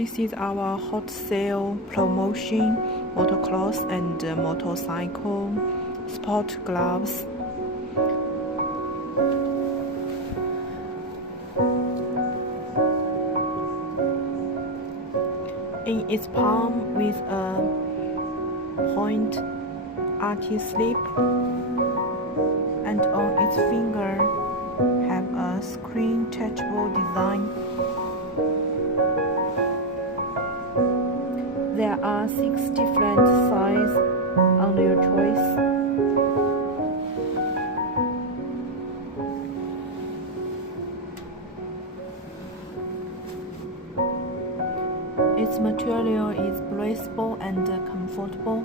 This is our hot sale promotion, motocross and motorcycle sport gloves. In its palm with a point anti-slip, and on its finger have a screen touchable design. There are 6 different sizes on your choice. Its material is breathable and comfortable.